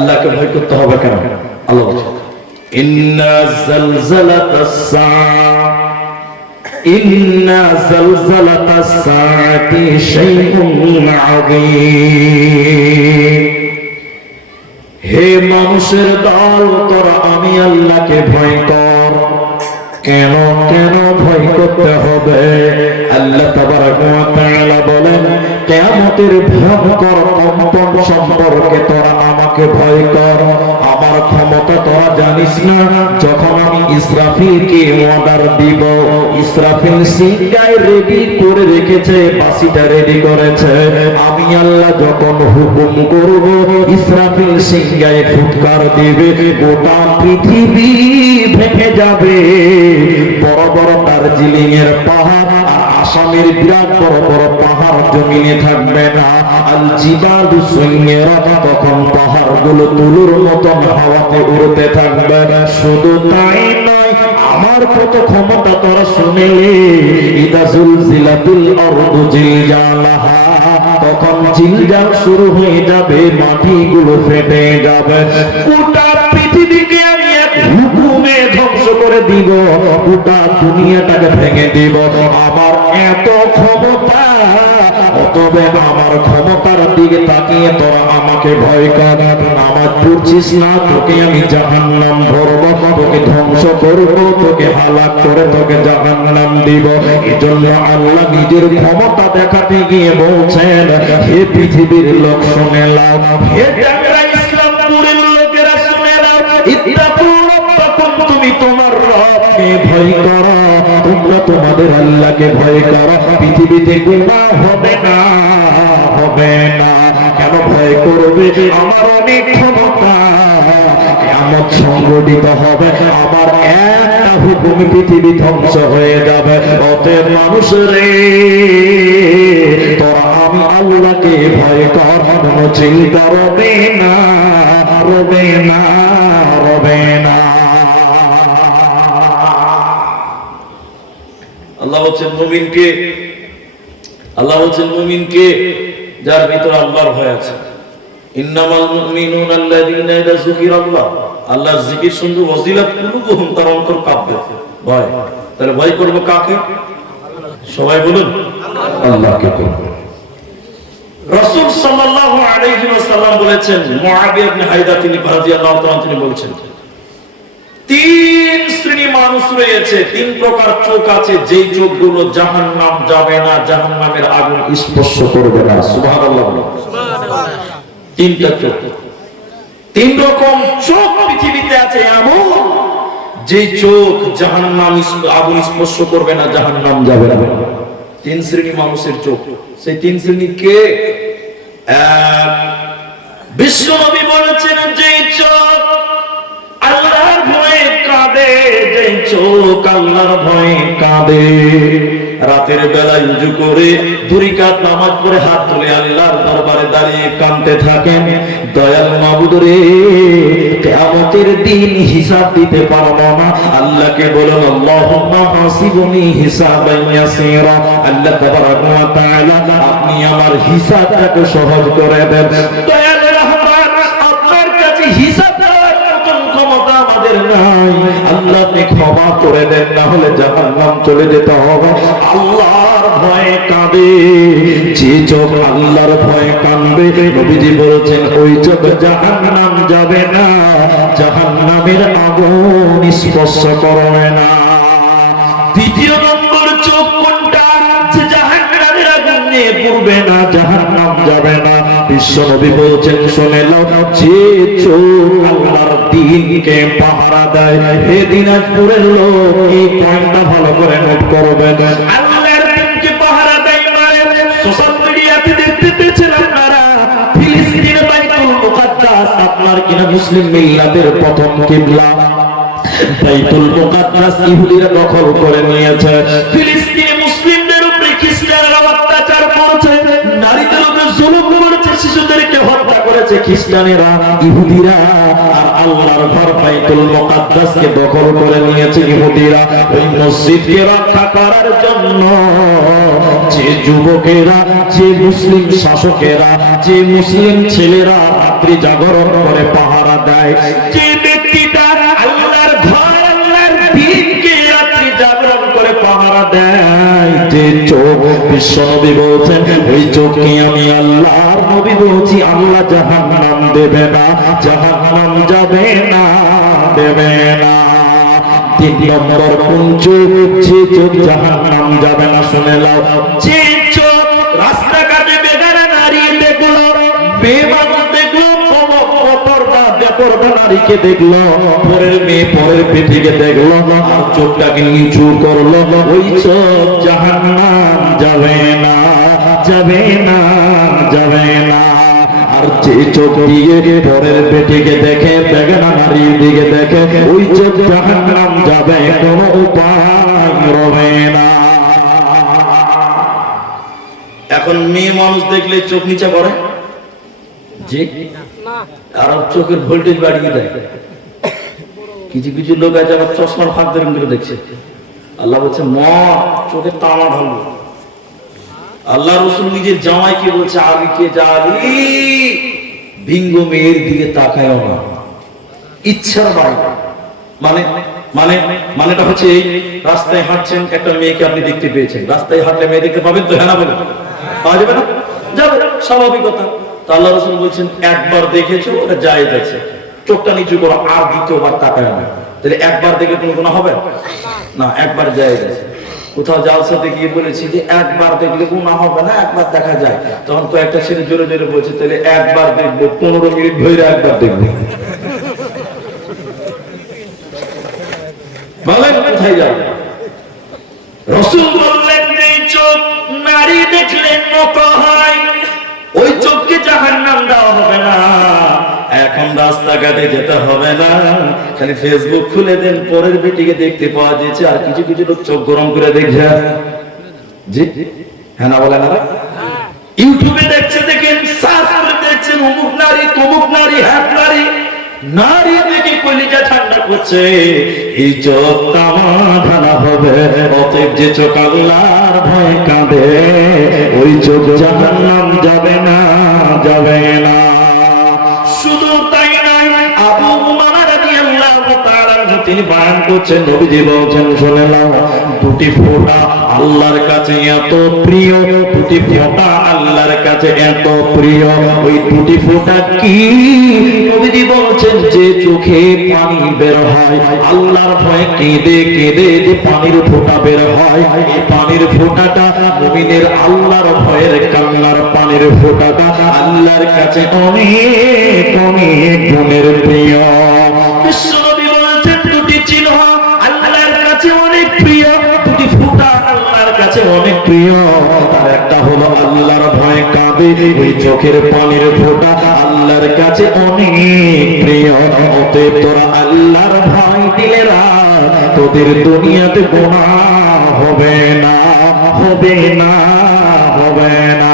আল্লাহকে ভয় করতে হবে কেন? আল্লাহ বলেন ইন্না জালজালাতাস সাআতি শাইউন আযীম। হে মানুষের দল, তোরা আমি আল্লাহকে ভয় কর। কেন কেন ভয় করতে হবে? আল্লাহ তাবারাক ওয়া তাআলা বলেন, কিয়ামতের ভয়ঙ্কর কম্পন সম্পর্কে তোরা আমাকে ভয় কর। আমার ক্ষমতা তোরা জানিস না। যখন আমি ইসরাফিলকে অর্ডার দিব, ইসরাফিল সিংহায় রেডি করে রেখেছে, বাঁশিটা রেডি করেছে। আমি আল্লাহ যখন হুকুম করব, ইসরাফিল সিংহায় ফুৎকার দিবে, গোটা পৃথিবী ভেঙে যাবে। বড় বড় দার্জিলিং এর পাহাড় আর আসামের বিরাট বড় বড় পাহাড় জমিনে থাকবে না। আল জিবালু সুন্নিরা, তখন পাহাড়গুলো তুলোর মতন হাওয়াতে উড়তে থাকবে। শুধু তাই নয়, আমার কত ক্ষমতা তোরা শুনে। ইদা জুলজিলাতিল আরদু জিলজালাহা, তখন জিলজাল শুরু হয়ে যাবে, মাটিগুলো ফেটে যাবে। গোটা পৃথিবীকে আমি এক হুকুমে ধ্বংস করে দিব, গোটা দুনিয়াটাকে ভেঙে দিব। আমার এত ক্ষমতা, অতএব আমার ক্ষমতার দিকে তাকিয়ে তোরা আমাকে ভয় কর। নামাজ পড়ছিস না, তোকে আমি জাহান্নাম ধরব, তোকে ধ্বংস করব, তোকে হালাক করে তোকে জাহান্নাম দিব। এজন্য আল্লাহ নিজের ক্ষমতা দেখাতে গিয়ে বলছেন, হে পৃথিবীর লোক শুনে নাও, হে জাগরা ইসলামপুরের লোকেরা শুনে নাও, ইত্তাকু রাব্বাকুম, তুমি তোমার রবকে ভয় করো, তোমরা তোমাদের আল্লাহকে ভয় করো। পৃথিবীতে গুনাহ হবে না, হবে না। কেন ভয় করবে? আমার অনেক ক্ষমতা, কিয়ামত সংঘটিত হবে, আমার একটা হুকুমে পৃথিবী ধ্বংস হয়ে যাবে। অতএব মানুষরে, তোরা আমি আল্লাহকে ভয় কর, কোনো চিন্তা রবে না, রবে না, রবে না। আল্লাহ বলছেন মুমিনকে, আল্লাহ বলছেন মুমিনকে যার ভিতর আল্লাহর ভয় আছে। ইন্নামাল মুমিনুনা আল্লাযীনা ইযা যুকিরাল্লাহ, আল্লাহর জিকির শুনলে ওয়াজিলাত কুলুবুহুম, তার অন্তর কাঁপবে ভয়। তাহলে ভয় করব কাকে? সবাই বলুন আল্লাহকে করব। রাসূল সাল্লাল্লাহু আলাইহি ওয়াসাল্লাম বলেছেন, মুআবিয়া ইবনে হায়দা তিনি রাদিয়াল্লাহু তাআলা তিনি বলেছেন, তিন শ্রেণী মানুষ রয়েছে, তিন প্রকার চোখ আছে, যেই চোখগুলো জাহান্নাম যাবে না, জাহান্নামের আগুন স্পর্শ করবে না। সুবহানাল্লাহ। তিনটা চোখ, তিন রকম চোখ পৃথিবীতে আছে এমন, যে চোখ জাহান্নাম আগুন স্পর্শ করবে না, জাহান্নাম যাবে না। তিন শ্রেণী মানুষের চোখ। সেই তিন শ্রেণী কে? বিশ্বনবী বলেছেন, যে চোখ আল্লাহর ভয়ে কাঁদে, যে চোখ আল্লাহর ভয়ে কাঁদে, রাতের বেলায় উজু করে 2 রাকাত নামাজ পড়ে হাত তুলে আল্লাহর দরবারে দাঁড়িয়ে কাঁদতে থাকেন, দয়াল মাবুদ রে, কিয়ামতের দিন হিসাব দিতে পারবো না, আল্লাহকে বলুন আল্লাহুম্মা হাসিবনি হিসাবান ইয়াসীরা, আল্লাহ তাবারাক ওয়া তাআলা আপনি আমার হিসাবটাকে সহজ করে দেন। দয়াল রহমান, আপনার কাছে হিসাব দেওয়ার মতন ক্ষমতা আমাদের নাই, আল্লাহ আপনি ক্ষমা করে দেন, না হলে জাহান্নাম চলে যেতে হবে। আল্লাহর ভয়ে কাঁদে, যে চোখ আল্লাহর ভয়ে কাঁদবে, নবীজি বলেছেন ওই চোখ জাহান্নাম যাবে না, জাহান্নামের আগুন স্পর্শ করবে না। দ্বিতীয় নম্বর চোখ কোনটা? যে জাহান্নামের আগুনে পড়বে না, জাহান্নাম যাবে না। বিশ্বনবী বলেছেন, শুনে নাও, যে চোখ আল্লাহর দ্বীনকে পাহারা দেয়। হে দিনাজপুরের লোক, এই পয়েন্টটা ভালো করে নোট করবেন। আল্লাহর দ্বীনকে পাহারা দেয় মানে সোশ্যাল মিডিয়াতে দেখতে পেয়েছেন আপনারা, ফিলিস্তিনের বাইতুল মুকাদ্দাস, আপনার কিনা মুসলিম মিল্লাতের প্রথম কিবলা বাইতুল মুকাদ্দাস ইহুদিরা দখল করে নিয়েছে। ফিলিস্তিনে মুসলিমদের উপরে খ্রিস্টানরা অত্যাচার করেছে, নারীদের উপরে জুলুম করেছে, শিশুদেরকে হত্যা করেছে খ্রিস্টানেরা, ইহুদিরা। আর আল্লাহর ঘর বাইতুল মুকাদ্দাসকে দখল করে নিয়েছে ইহুদিরা। ওই মসজিদকে রক্ষা করার জন্য যে যুবকেরা, যে মুসলিম শাসকেরা, যে মুসলিম ছেলেরা রাত্রি জাগরণ করে পাহারা দেয়, যে ব্যক্তিটা আল্লাহর ঘর আল্লাহর দ্বীনকে রাত্রি জাগরণ করে পাহারা দেয়, যে চোখ, বিশ্বনবী বলছেন ওই চোখকে আমি আল্লাহর নবী বলছি আল্লাহ জাহান্নাম দেবে না, জাহান্নাম যাবে না, দেবে না। 3 নম্বর কোন চোখ? যে চোখ জাহান্নাম যাবে না। শুনে নাও, যে চোখ রাস্তাঘাটে বেগানা নারী দেখলো, বেমানুষ দেখলো, বেপরদা নারীকে দেখলো, পরের মেয়ে পরের পেটিকে দেখলো, আর চোখটাকে নিচু করলো, ওই চোখ জাহান্নাম যাবে না, যাবে না, যাবে না। আর যে চোখ দিয়ে পরের বেটিকে দেখে, বেগানা নারীর দিকে দেখে, ওই চোখ জাহান্নাম যাবে, কোনো উপায় রবে না। এখন মেয়ে মানুষ দেখলে চোখ নিচা করে, জি, আর চোখের ভোল্টেজ বাড়িয়ে দেয়। কিছু কিছু লোক আছে আবার চশমার ফাঁক ধরে করে দেখছে। আল্লাহ বলছে মা চোখের তামা ঢালবো। আল্লাহ রসুল নিজের জামাইকে বলছে আলীকে, যা আলী ভিঙ্গ মেয়ের দিকে তাকায়ও না, ইচ্ছার বাইরে। মানে মানে মানেটা হচ্ছে এই, রাস্তায় হাঁটছেন, একটা মেয়েকে আপনি দেখতে পেয়েছেন, রাস্তায় হাঁটলে মেয়ে দেখতে পাবেন তো? হ্যাঁ না বলেন? পাওয়া যাবে না? যাবে, স্বাভাবিক কথা। তো আল্লাহ রসুল বলছেন একবার দেখেছো ওটা জায়েজ আছে, চোখটা নিচু করো, আর দ্বিতীয়বার তাকায় না। তাহলে একবার দেখে কোনো গুনাহ হবে না, একবার জায়েজ আছে। কোথাও জালসাতে গিয়ে বলেছি যে একবার দেখলে গুনাহ হবে না, একবার দেখা যায়। তখন কয়েকটা ছেলে জোরে জোরে বলছে তাহলে একবার দেখবো, 15 মিনিট ধরে একবার দেখবো। বলেন কোথায় যাবে? রাসূল বললেন এই চোখ নারী দেখলে নত হয়, ওই চোখকে জাহান্নাম দেওয়া হবে না। এখন রাস্তাঘাটে যেতে হবে না, খালি ফেসবুক খুলে দেন, পরের বেটিকে দেখতে পাওয়া যাচ্ছে। আর কিছু কিছু লোক চোখ গরম করে দেখছে, জি হ্যাঁ না বলেন? আর ইউটিউবে দেখছে, দেখেন সার্চ করে দেখছেন অমুক নারী, তমুক নারী, হ্যাঁ নারী, নারী দেখে কলিজা ঠান্ডা করছে। এই চোখ তামা ঢালা হবে। অতএব যে চোখ আল্লাহর ভয় কাঁদে, ওই চোখ জাহান্নাম যাবে না, যাবে না। শুধু তাই নয়, আবু উমামা রাদিয়াল্লাহু তাআলা তিনি বয়ান করছেন, নবীজি বলছেন শুনে নাও, দুটি ফোঁটা আল্লাহর কাছে এত প্রিয়, দুটি ফোঁটা আল্লাহর কাছে এত প্রিয়। ওই দুটি ফোঁটা কি? নবীজি বলছেন যে চোখে পানি বের হয়, আল্লাহর ভয়ে কেঁদে কেঁদে যে পানির ফোঁটা বের হয়, এই পানির ফোঁটাটা মুমিনের আল্লাহর ভয়ের কান্নার পানির ফোঁটাটা আল্লাহর কাছে অনেক অনেক গুণের প্রিয়। বিশ্বনবী বলেছেন দুটি চিহ্ন আল্লাহর কাছে অনেক প্রিয়, দুটি ফোঁটা আল্লাহর কাছে অনেক প্রিয়। আর একটা হলো আল্লাহর ভয় কাঁদে, ওই চোখের পানির ফোঁটা আল্লাহর কাছে অনেক প্রিয়। অতএব তোরা আল্লাহর ভয় দিলে তোদের দুনিয়াতে গুনাহ হবে না, হবে না, হবে না।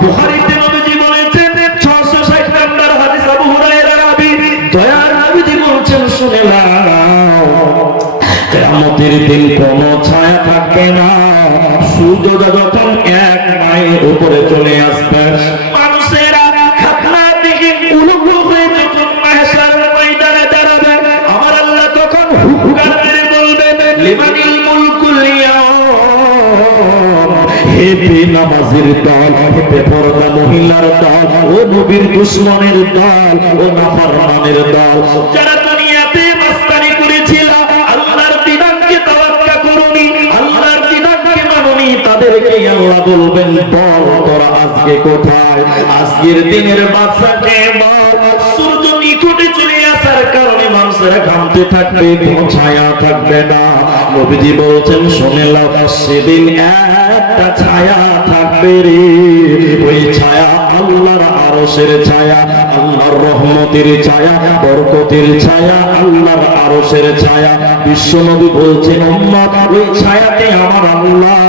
বুখারীতে নবীজি বলেছেন 660 নম্বর হাদিস, আবু হুরায়রা রাবী, দয়ার নবীজি বলছেন শুনে নাও, কিয়ামতের দিন কোনো ছায়া থাকবে না। সূর্য যখন 1 মাইল উপরে চলে আসবে, মানুষেরা খাতনা থেকে উলুগ্ন হয়ে যখন মাহশার ময়দানে দাঁড়াবে, আমার আল্লাহ তখন হুঙ্কার মেরে বলবেন, লিমানিল মুলকুল ইয়াউম, হে বেনামাজির দল, হে বেপরদা মহিলার দল, ও নবীর দুশমনের দল, ও নাফরমানের দল, যারা দুনিয়াতে মাস্তানি করেছিল, আল্লাহর বিধানকে তাওয়াক্কা করুনি, আল্লাহর বিধানকে মানুনি, তাদেরকে আল্লাহ বলবেন বল তোরা আজকে কোথায়? আজকের দিনের বাদশাকে বল। সূর্য নিকটে চলে আসার কারণে মানুষেরা ঘামতে থাকবে, কোনো ছায়া থাকবে না। নবীজি বলছেন শুনে নাও, সেদিন একটা ছায়া থাকবে রে, ওই ছায়া আল্লাহর আরশের ছায়া, আল্লাহর রহমতের ছায়া, বরকতের ছায়া, আল্লাহর আরশের ছায়া। বিশ্বনবী বলছেন উম্মত, ওই ছায়াতে আমার আল্লাহ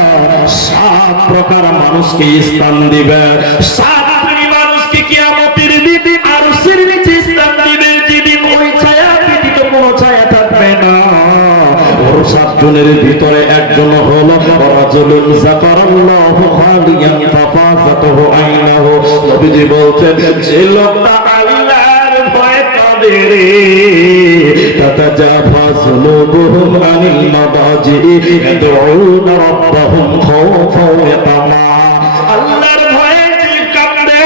7 প্রকার মানুষকে স্থান দিবে, 7 শ্রেণীর মানুষকে কিয়ামতের দিন আরশের নিচে স্থান দিবে, যেদিন ওই ছায়া ব্যতীত কোনো ছায়া থাকবে না। ওর 7 জনের ভিতরে একজন হলো রাজুলুন যাকারাল্লাহু খালিয়ান ফাফাযাতুহু আইনাহু। নবীজি বলছেন যে লোকটা আল্লাহর ভয় কাঁদে রে তাতাজাফা যুনুবুহুম আনিল মাদাজি ইয়াদউনা রাব্বাহুম খাওফাও ওয়া তামা। আল্লাহর ভয়ে যে কাঁদে,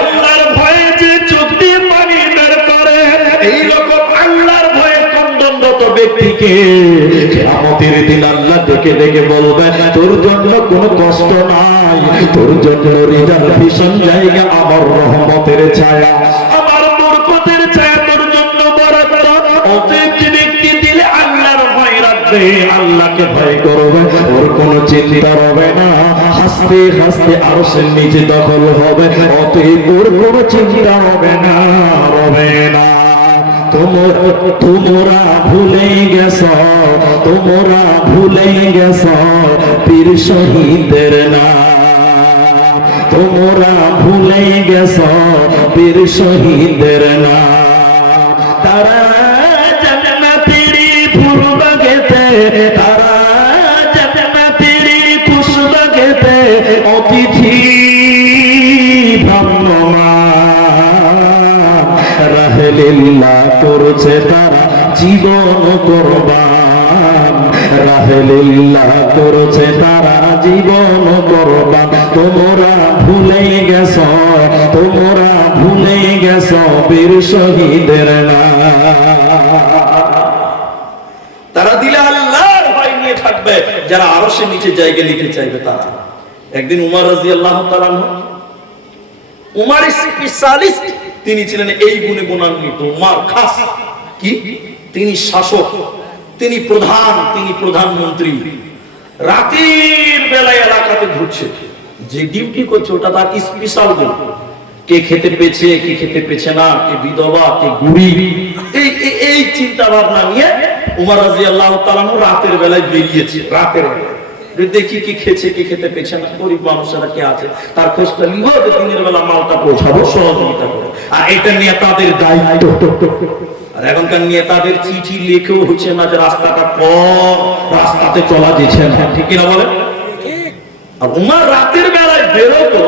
আল্লাহর ভয়ে যে চোখ দিয়ে পানি বের করে, এই রকম আল্লাহর ভয়ে কন্দনরত ব্যক্তিকে কিয়ামতের দিন আল্লাহ ডেকে ডেকে বলবেন তোর জন্য কোনো কষ্ট নাই, তোর জন্য রিজার্ভেশন জায়গা আমার রহমতের ছায়া, আমার বরকতের ছায়া তোর জন্য বরাদ্দ। অতএব যে ব্যক্তি দিলে আল্লাহর ভয় রাখবে, আল্লাহকে ভয় করবে, ওর কোনো চিন্তা হবে না, হাসতে হাসতে আরশের নিচে দখল হবে। অতএব ওর কোনো চিন্তা হবে না, হবে না। তোমরা ভুলে গেছ, তোমরা ভুলে গেছ পীর শহীদের নাম, তোমরা ভুলে গেছ পীর শহীদের নাম। তারা জান্নাতের ফুল বাগেতে, তারা জান্নাতের খুশবাগেতে অতিথি রাহেলিল্লাহ করছে তারা জীবন কোরবান, রাহেলিল্লাহ করছে তারা জীবন কোরবান। তোমরা ভুলে গেছ, তোমরা ভুলে গেছ বীর শহীদের নাম। তারা দিলে আল্লাহর ভয় নিয়ে থাকবে, যারা আরশের নিচে জায়গা নিতে চাইবে তারা। একদিন উমর রাদিয়াল্লাহু তাআলা, উমর স্পেশালিস্ট, তিনি ছিলেন এই গুণে গুণান্বিত। উমর খাস কি, তিনি শাসক, তিনি প্রধান, তিনি প্রধানমন্ত্রী। রাতের বেলায় এলাকাতে ঘুরছে, যে ডিউটি করছে ওটা তার স্পেশাল গুণ। কে খেতে পেয়েছে, কে খেতে পেয়েছে না, কে বিধবা, কে গরিব, এই চিন্তা ভাবনা নিয়ে উমর রাদিয়াল্লাহু তাআলা রাতের বেলায় বেরিয়েছে। রাতের বেলায় দেখি কি খেয়েছে, কি খেতে পেয়েছে না, গরিব মানুষেরা কে আছে তার খোঁজটা নিব, দিনের বেলা মালটা পৌঁছাবো, সহযোগিতা করবো। আর এটা নিয়ে তাদের দায়িত্ব। আর এখনকার নেতাদের চিঠি লেখেও হচ্ছে না যে রাস্তাটা পর, রাস্তাতে চলা যাচ্ছে না, ঠিক কিনা বলেন? আর উমর রাতের বেলায় বেরোতো,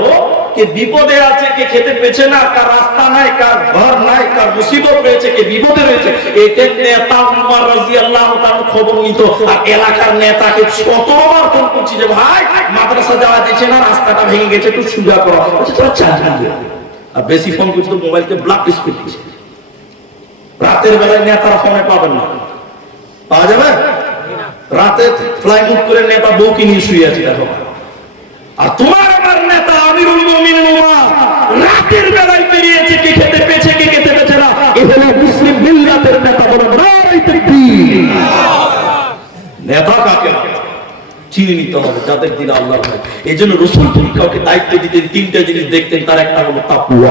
কে বিপদে আছে, কে খেতে পেয়েছে না, কার রাস্তা নাই, কার ঘর নাই, কার মুসিবত রয়েছে, কে বিপদে রয়েছে, এতে নেতা উমর রাদিয়াল্লাহু তাআলা খবর নিত। আর এলাকার নেতাকে শতবার ফোন করছি যে ভাই মাদ্রাসা যাওয়া যাচ্ছে না, রাস্তাটা ভেঙে গেছে, একটু সুবিধা করো। তোরা চার্জ দিয়ে, আর বেশি ফোন করছি তো মোবাইলকে ব্লক লিস্ট করে দিচ্ছে। রাতের বেলায় নেতারা ফোনে পাবেন না, পাওয়া যাবে? রাতে ফ্লাই মুভ করে নেতা বউকে নিয়ে শুয়ে আছে, দেখো। আর তোমার আমার নেতা আমিরুল মুমিনিন উমর রাতের বেলায় বেরিয়েছে, কে খেতে পেয়েছে, কে খেতে পেয়েছে না। এ হলো মুসলিম মিল্লাতের নেতা। বলেন নারে তাকবীর। নেতা কাকে চিনে নিতে হবে, যাদের দিলে আল্লাহর ভয়। এই জন্য রাসূল তিনি কাউকে দায়িত্ব দিতেন, তিনটা জিনিস দেখতেন, তার একটা হলো তাকওয়া।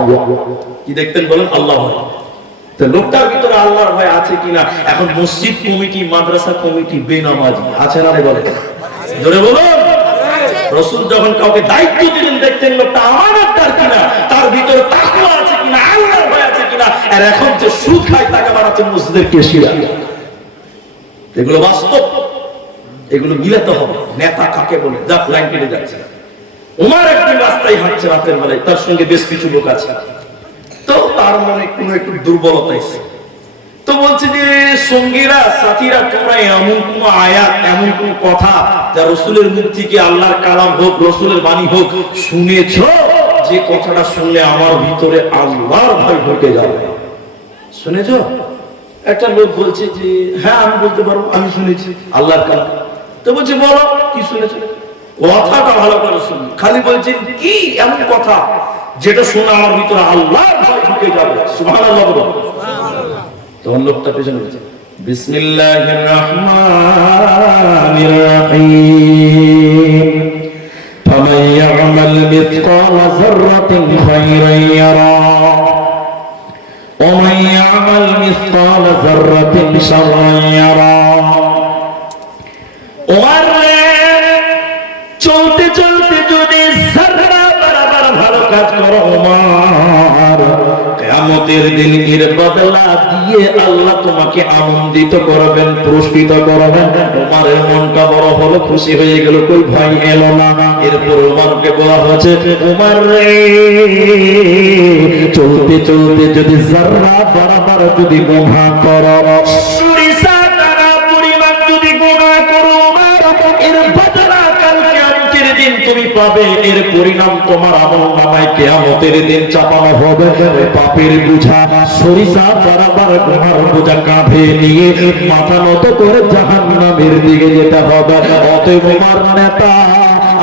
কি দেখতেন বলেন? আল্লাহ ভয়। তো লোকটার ভিতরে আল্লাহর ভয় আছে কিনা। এখন মসজিদ কমিটি, মাদ্রাসা কমিটি বেনামাজি আছে না? বলে জোরে বলুন। রাসূল যখন কাউকে দায়িত্ব দিলেন, দেখতেন লোকটা আমানতদার কিনা, তার ভিতরে তাকওয়া আছে কিনা, আল্লাহর ভয় আছে কিনা। আর এখন যে সুদ খায় টাকা বানাচ্ছে মসজিদের কেশিয়া, এগুলো বাস্তব, এগুলো মিলাতে হবে। নেতা কাকে বলে? যা লাইন কেটে যাচ্ছে। উমর একদিন রাস্তায় হাঁটছে রাতের বেলায়, তার সঙ্গে বেশ কিছু লোক আছে। তো তার মনে কোনো একটু দুর্বলতা এসেছে, তো বলছে যে সঙ্গীরা, সাথীরা, তোমরা এমন কোন আয়াত, এমন কোন কথা যা রাসূলের মুখ থেকে, আল্লাহর কালাম হোক, রাসূলের বাণী হোক, শুনেছো, যে কথাটা শুনলে আমার ভিতরে আল্লাহর ভয় ঢুকে যাবে? শুনেছো? একটা লোক বলছে যে হ্যাঁ আমি বলতে পারবো, আমি শুনেছি আল্লাহর কালাম। তো বলছে বলো কি শুনেছো? কথাটা ভালো করে শুন। খালি বলছেন কি এমন কথা যেটা শুনে আমার ভিতরে আল্লাহর ভয় ঢুকে যাবে? সুবহানাল্লাহ বলো। তখন লোকটা পেছনে বলছে বিসমিল্লাহির রাহমানির রাহিম ফামান ইয়ামাল মিসকালা যাররাতিন খায়রান ইয়ারা ওয়া মান ইয়ামাল মিসকালা যাররাতিন শাররান ইয়ারা। ওমর চলতে চলতে যদি যাররা বরাবর ভালো কাজ করো ওমর, কিয়ামতের দিন এর বদলা দিয়ে আল্লাহ তোমাকে আনন্দিত করবেন, পুরস্কৃত করবেন। উমারের মনটা বড় হলো, খুশি হয়ে গেল, কই ভয় এলো না। এরপর উমারকে বলা হয়েছে, উমার রে, চলতে চলতে যদি যারা বরাবর যদি গুনাহ করো, সরিষা দানা পরিমাণ যদি গুনাহ করো, এর বদলা কাল কিয়ামতের দিন তুমি পাবে। এর পরিণাম তোমার আমলনামায় কিয়ামতের দিন চাপানো হবে। পাপের বোঝা সরিষা বরাবর গুনার বোঝা কাঁধে নিয়ে মাথা নত করে জাহান্নামের দিকে যেতে হবে। অতএব আমার নেতা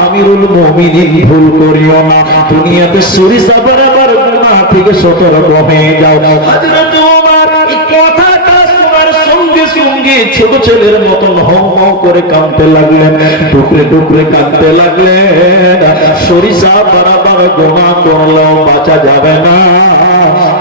আমিরুল মুমিনিন ভুল করিও না, দুনিয়াতে সরিষা বরাবর গুনাহ থেকে সতর্ক হয়ে যাও। হযরত ওমর এই কথাটা শোনার সঙ্গে সঙ্গে ছোট ছেলের মতন হম হম করে কাঁদতে লাগলেন, টুকরে টুকরে কাঁদতে লাগলেন। সরিষা বরাবর গুনাহ করলেও বাঁচা যাবে না,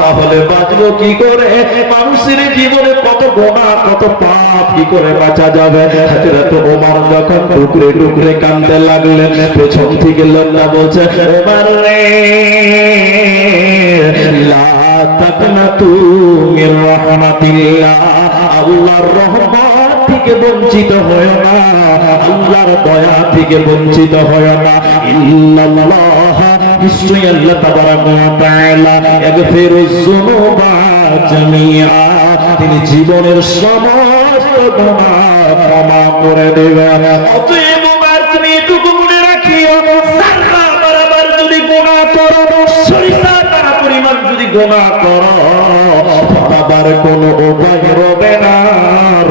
তাহলে বাঁচবো কি করে? মানুষের জীবনে কত গুনাহ কত পাপ, কি করে বাঁচা যাবে? হযরত ওমর যখন টুকরে টুকরে কাঁদতে লাগলেন, পেছন থেকে লোকটা বলছে, ওমর রে, লা তাকনাতু মির রাহমাতিল্লাহ, আল্লাহর রহমত থেকে বঞ্চিত হয় না, আল্লাহর দয়া থেকে বঞ্চিত হয় না। ইল্লাল্লাহ, নিশ্চয়ই আল্লাহ তাবারাক ওয়া তাআলা ইয়াগফিরুয যুনুবা জামিআ, তিনি জীবনের সমস্ত গুনাহ ক্ষমা করে দেবেন। অতএব তুমি এটুকু মনে রাখিও, যারা বরাবর যদি গুনাহ করো, সরিষা দানা পরিমাণ যদি গুনাহ করো, আবার কোনো উপায় রবে না,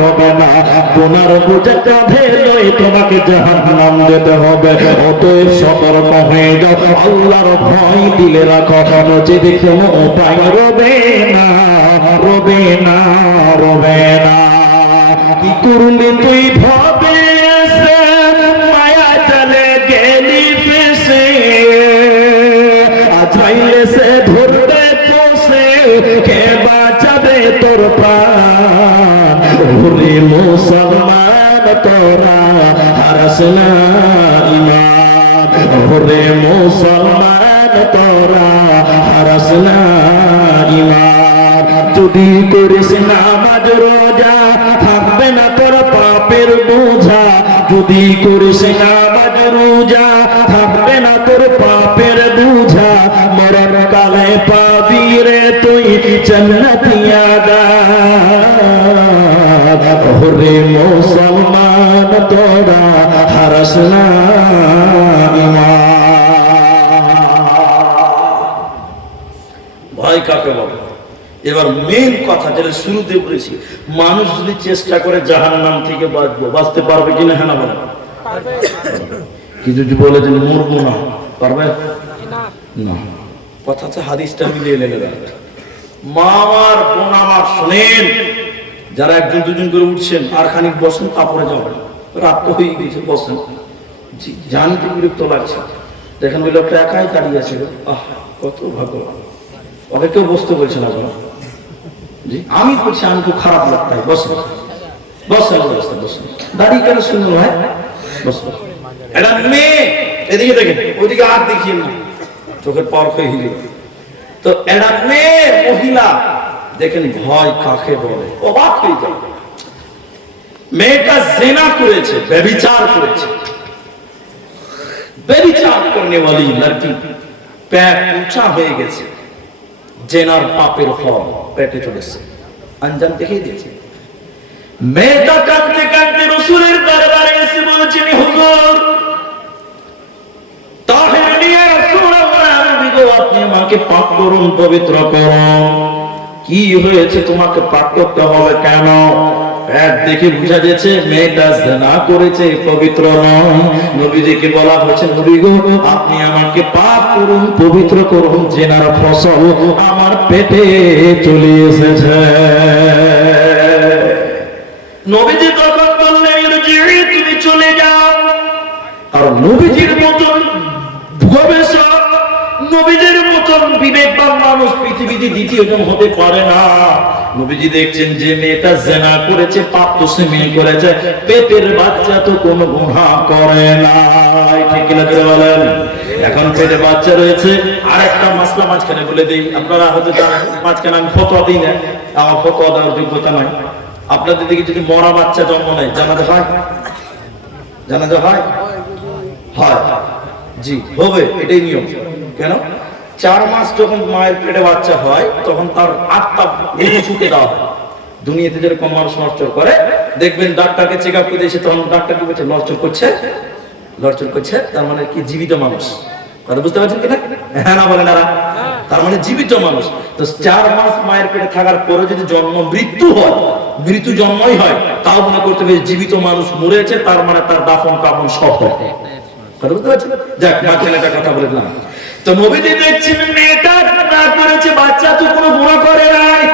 রবে না। গুনার বোঝা কাঁধে লয়ে তোমাকে জাহান্নাম যেতে হবে। অতএব সতর্ক হয়ে যাও, আল্লাহর ভয় দিলে রাখো, নচেত কোনো উপায় রবে না, রবে না, রবে না। কি করলি তুই ভাবে, মায়া চলে গেলি ফেসে, আজরাইল সে ধরবে পোষে, কে বাঁচাবে তোর প্রাণ? ওরে মুসলমান তোরা হারাস না ঈমান, ওরে মুসলমান তোরা হারাস না ঈমান। যদি করিস নামাজ রোজা, থাকবে না তোর পাপের বোঝা। যদি করিস নামাজ রোজা, থাকবে না তোর পাপের বোঝা। মরণ কালে পাবি রে তুই জান্নাতি আযাব, ওরে মুসলমান তোরা হারাস না ঈমান। ভয় কাকে বলে? এবার মেন কথা যেটা শুরুতে বলেছি, মানুষ যদি চেষ্টা করে জাহান্নাম থেকে বাঁচবো, বাঁচতে পারবে কিনা? হ্যাঁ না বলে? কিছু যদি বলে যে মরবো না, পারবে না। কথা হচ্ছে হাদিসটা মিলিয়ে নেবে। মা আমার, বোন আমার, শোনেন, যারা একজন দুজন করে উঠছেন আর খানিক বসেন, তারপরে যাবেন, রাত তো হয়ে গেছে, বসেন। জানতে বিরক্ত লাগছে, দেখেন ওই লোকটা একাই দাঁড়িয়ে আছে, আহ কত ভাগ্যবান, ওকে কেউ বসতে বলছে না। জি আমি বলছি, আমি খুব খারাপ লাগতাম, বসেন বসেন বসেন বসেন, দাঁড়িয়ে কেন শুনলো ভাই, বসেন। এটা মেয়ে, এদিকে দেখেন, ওইদিকে আর দেখিয়ে না, চোখের পর হয়ে গেল। তো এটা মেয়ে মহিলা, দেখেন ভয় কাকে বলে, অবাক হয়ে যায়। মেয়েটা জিনা করেছে, ব্যভিচার করেছে। ব্যভিচার করনে वाली लड़की পেট উঁচা হয়ে গেছে, জেনার পাপের ফল পেটে চলেছে, আঞ্জাম দেখিয়ে দিয়েছে। মেয়েটা কাঁদতে কাঁদতে রাসূলের দরবারে এসে বলছেন, হুজুর তাহলে নিয়ে রাসূলুল্লাহ, আপনি আমাকে পাক করুন, পবিত্র করুন। কি হয়েছে, তোমাকে পাক করতে হবে কেন? পেট দেখে বোঝা যাচ্ছে মেয়েটা জিনা করেছে, পবিত্র নয়। নবীজিকে বলা হয়েছে, নবী গো আপনি আমাকে পাক করুন, পবিত্র করুন, জিনার ফসল আমার পেটে চলে এসেছে। নবীজি তখন বললেন, ইরজি'i, তুমি চলে যাও। আর নবীজির মতন গবেষক, নবীজির মতন বিবেকবান মানুষ পৃথিবীতে দ্বিতীয় জন হতে পারে না। নবীজি দেখছেন যে মেয়েটা জিনা করেছে, পাপ তো সে মেয়ে করেছে, পেটের বাচ্চা তো কোনো গুনাহ করে না, ঠিক কি না বলেন? এখন পেটে বাচ্চা রয়েছে। আর একটা মাসলা মাঝখানে বলে দিই, আপনারা হয়তো জানেন, মাঝখানে আমি ফতোয়া দিই না, আমার ফতোয়া দেওয়ার যোগ্যতা নাই। আপনাদের দিকে যদি মরা বাচ্চা জন্ম নেয় জানাজা হয়? জানাজা হয়? হয়, জি হবে, এটাই নিয়ম। কেন? 4 মাস যখন মায়ের পেটে বাচ্চা হয় তখন তার আত্মা ফুঁকে দেওয়া হয়। দুনিয়াতে যেরকম মানুষ নড়চড় করে, দেখবেন ডাক্তারকে চেক আপ করতে এসে তখন ডাক্তার কি বলছে, নড়চড় করছে, লড়চড় করছে, তার মানে কি জীবিত মানুষ। কথা বুঝতে পারছেন কিনা? হ্যাঁ না বলেন? তার মানে জীবিত মানুষ। তো 4 মাস মায়ের পেটে থাকার পরে যদি জন্ম মৃত্যু হয়, মৃত্যু জন্মই হয়, তাও মনে করতে হবে জীবিত মানুষ মরেছে, তার মানে তার দাফন কাফন সব হয়। কথা বুঝতে পারছেন? যাক, মাঝখানে একটা কথা বলে দিলাম। তো নবীজি দেখছেন মেয়েটা না করেছে, বাচ্চা তো কোনো গুনাহ করে নাই,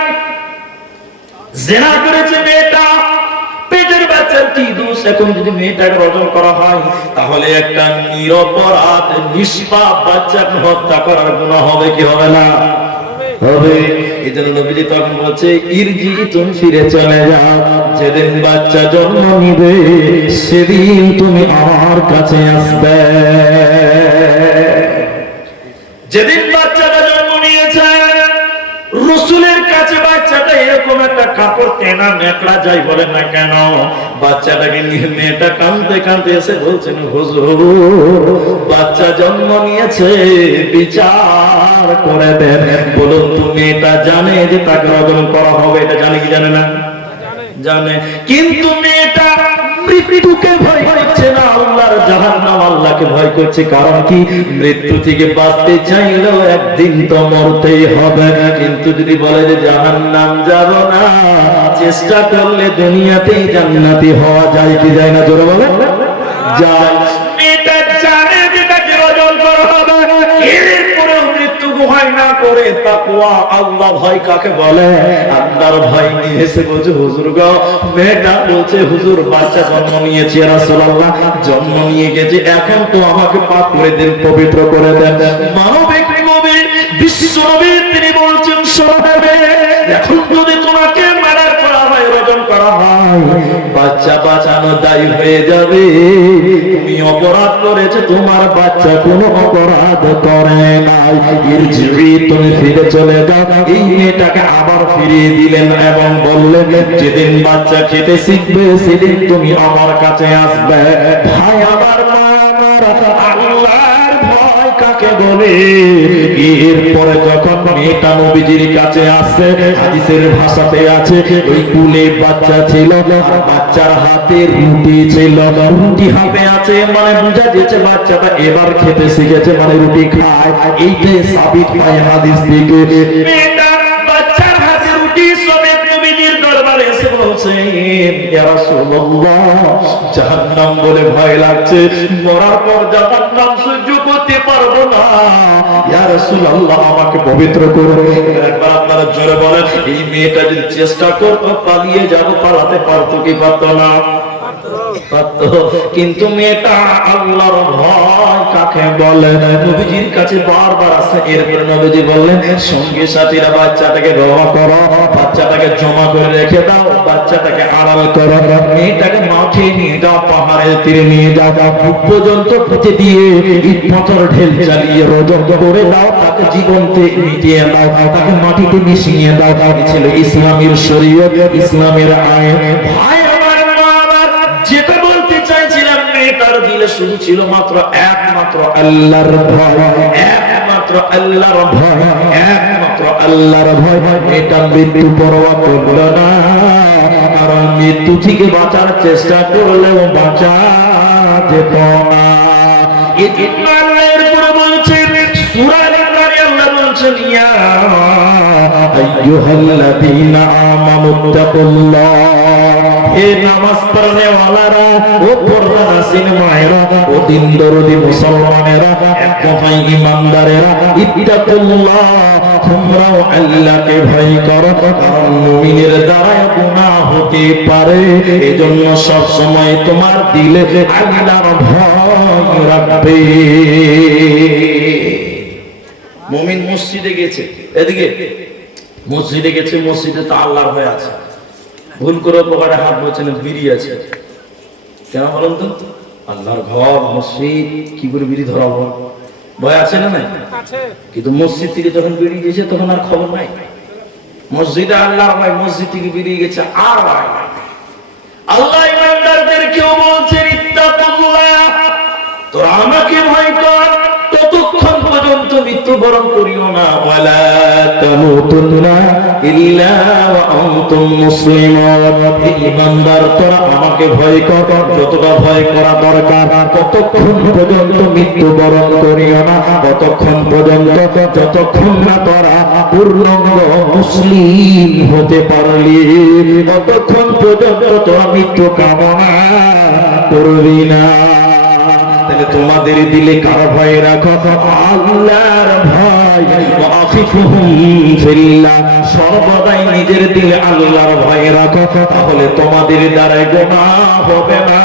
জিনা করেছে মেয়েটা, পেটের বাচ্চার কি দোষ? এখন যদি মেয়েটাকে রজম করা হয় তাহলে একটা নিরপরাধ নিষ্পাপ বাচ্চাকে হত্যা করার গুনাহ হবে কি হবে না? হবে। এই জন্য নবীজি তখন বলছে, ইরজি, তুমি ফিরে চলে যাও, যেদিন বাচ্চা জন্ম নিবে সেদিন তুমি আমার কাছে আসবে। যেদিন বাচ্চাটা জন্ম নিয়েছে রসুলের কাছে বাচ্চাটা এরকম একটা কাপড় কেনা নেকড়া যাই বলে না কেন, বাচ্চাটাকে নিয়ে মেয়েটা কাঁদতে কাঁদতে এসে বলছেন, হুজুর বাচ্চা জন্ম নিয়েছে, বিচার করে দেন। বলুন তুমি, এটা জানে যে তাকে রজম করা হবে? এটা জানে কি জানে না? জানে। কিন্তু মেয়েটা মৃত্যুকে ভয় করছে না, আল্লাহর জাহান্নাম, আল্লাহকে ভয় করছে। কারণ কি? মৃত্যু থেকে বাঁচতে চাইলেও একদিন তো মরতেই হবে। কিন্তু যদি বলে যে জাহান্নাম যাব না, চেষ্টা করলে দুনিয়াতেই জান্নাতি হওয়া যায় কি যায় না? জোরে বলে যায়। মেয়েটা জানে যে তাকে রজম করা হবে, এরপরেও মৃত্যু ভয় না করে তাকওয়া, আল্লাহ ভয় কাকে বলে? আল্লাহর ভয় নিয়ে এসে বলছে, হুজুর গো, মেয়েটা বলছে, হুজুর বাচ্চা জন্ম নিয়েছে রাসূলুল্লাহ, জন্ম নিয়ে গেছে, এখন তো আমাকে পাক করে দেন, পবিত্র করে দেন। মানবিক নবী, বিশ্ব নবী, তিনি বলছেন, শোনাবে, এখন যদি তোমাকে মারার করা হয়, রজম করা হয়, বাচ্চা বাঁচানো দায়ী হয়ে যাবে। তুমি অপরাধ করেছে, তোমার বাচ্চা কোনো অপরাধ করে নাই। ইরজি, তুমি ফিরে চলে যাও। এই মেয়েটাকে আবার ফিরিয়ে দিলেন এবং বললেন, যেদিন বাচ্চা খেতে শিখবে সেদিন তুমি আমার কাছে আসবে। ভাই আমার, মা আমার, আল্লাহর ভয় কাকে বলে? এরপরে যখন মেয়েটা নবীজির কাছে আসে, হাদিসের ভাষাতে আছে, ওই কুলে বাচ্চা ছিল, আর বাচ্চার হাতে রুটি ছিল। রুটি হাতে আছে মানে বুঝা যাচ্ছে বাচ্চাটা এবার খেতে শিখেছে, মানে রুটি খায়। এইটাই সাবিত হয় হাদিস থেকে। মেয়েটা বাচ্চার হাতে রুটি সমেত নবীজির দরবারে এসে বলছে, ইয়া রাসূলুল্লাহ, জাহান্নাম বলে ভয় লাগছে, মরার পর জাহান্নাম সহ্য করতে পারবো না, ইয়া রাসূলুল্লাহ আমাকে পবিত্র করুন। একবার আপনারা জোরে বলেন, এই মেয়েটা যদি চেষ্টা করতো পালিয়ে যাবো, পালাতে পারতো কি পারতো না? কিন্তু মেয়েটা আল্লাহর ভয় কাকে বলে নবীজির কাছে বারবার আসে। এরপরে নবীজি বললেন, সঙ্গী সাথীরা বাচ্চাটাকে রওনা করো, বাচ্চাটাকে জমা করে রেখে দাও, বাচ্চাটাকে আড়াল করো, মেয়েটাকে মাঠে নিয়ে যাও, পাহাড়ের তীরে নিয়ে যাও, বুক পর্যন্ত পুঁতে দিয়ে ইট পাথর ঢেল চালিয়ে রজম করে দাও, তাকে জীবনতে মিটিয়ে দাও, তাকে মাটিতে মিশিয়ে দাও। এই ছিল ইসলামের শরীয়ত, ইসলামের আইন। ভাই আমার, মা আমার, যেটা বলতে চাইছিলাম, মেয়েটার দিলে শুধু ছিল মাত্র একমাত্র আল্লাহর ভয়, একমাত্র আল্লাহর ভয়, একমাত্র আল্লাহর ভয়। মেয়েটা মৃত্যু পরোয়া করল না, কারণ মৃত্যু থেকে বাঁচার চেষ্টা করলেও বাঁচা যেত না। এরপরে বলছেন সূরা আল-ইমরানে আল্লাহ বলছেন, ইয়া আইয়ুহাল্লাযীনা আমানুত্তাকুল্লাহ, হে নামাজ পড়নে ওয়ালারা, ও পর্দানাসিন মায়েরা, ও দিন দরদি মুসলমানেরা, এক কথায় ঈমানদারেরা, ইত্তাকুল্লাহ, তোমরাও আল্লাহকে ভয় করো, কারণ মুমিনের দ্বারা গুনাহ হতে পারে। এজন্য সব সময় তোমার দিলে আল্লাহর ভয় রাখবে। মুমিন মসজিদে গেছে, এদিকে মসজিদে গেছে, মসজিদে তো আল্লাহর ভয় আছে, ভুল করে পকেটে হাত বলছেন বিড়ি আছে, কেন বলেন তো? আল্লাহর ঘর মসজিদ, কি করে বিড়ি ধরাবো? ভয় আছে না নাই? কিন্তু মসজিদ থেকে যখন বেরিয়ে গেছে তখন আর খবর নাই। মসজিদে আল্লাহর ভয়, মসজিদ থেকে বেরিয়ে গেছে আর ভয় নাই। আল্লাহ ইমানদারদেরকেও বলছেন ইত্তাকুল্লাহ, তোরা আমাকে ভয় কর, ততক্ষণ পর্যন্ত মৃত্যুবরণ করিও না। ওয়ালা তামুতুন্না ইল্লা ওয়া আনতুম মুসলিমুন। ইমানদার তোরা আমাকে ভয় কর, যতটা ভয় করা দরকার, ততক্ষণ পর্যন্ত মৃত্যুবরণ করিও না, ততক্ষণ পর্যন্ত যতক্ষণ না তোরা পূর্ণাঙ্গ মুসলিম হতে পারলি, ততক্ষণ পর্যন্ত তোরা মৃত্যু কামনা করবি না। তাহলে তোমাদের দিলে কার ভয় রাখো? আল্লাহর ভয়। সর্বদাই নিজের দিলে আল্লাহর ভয় রাখো, তাহলে তোমাদের দ্বারা গুনাহ হবে না,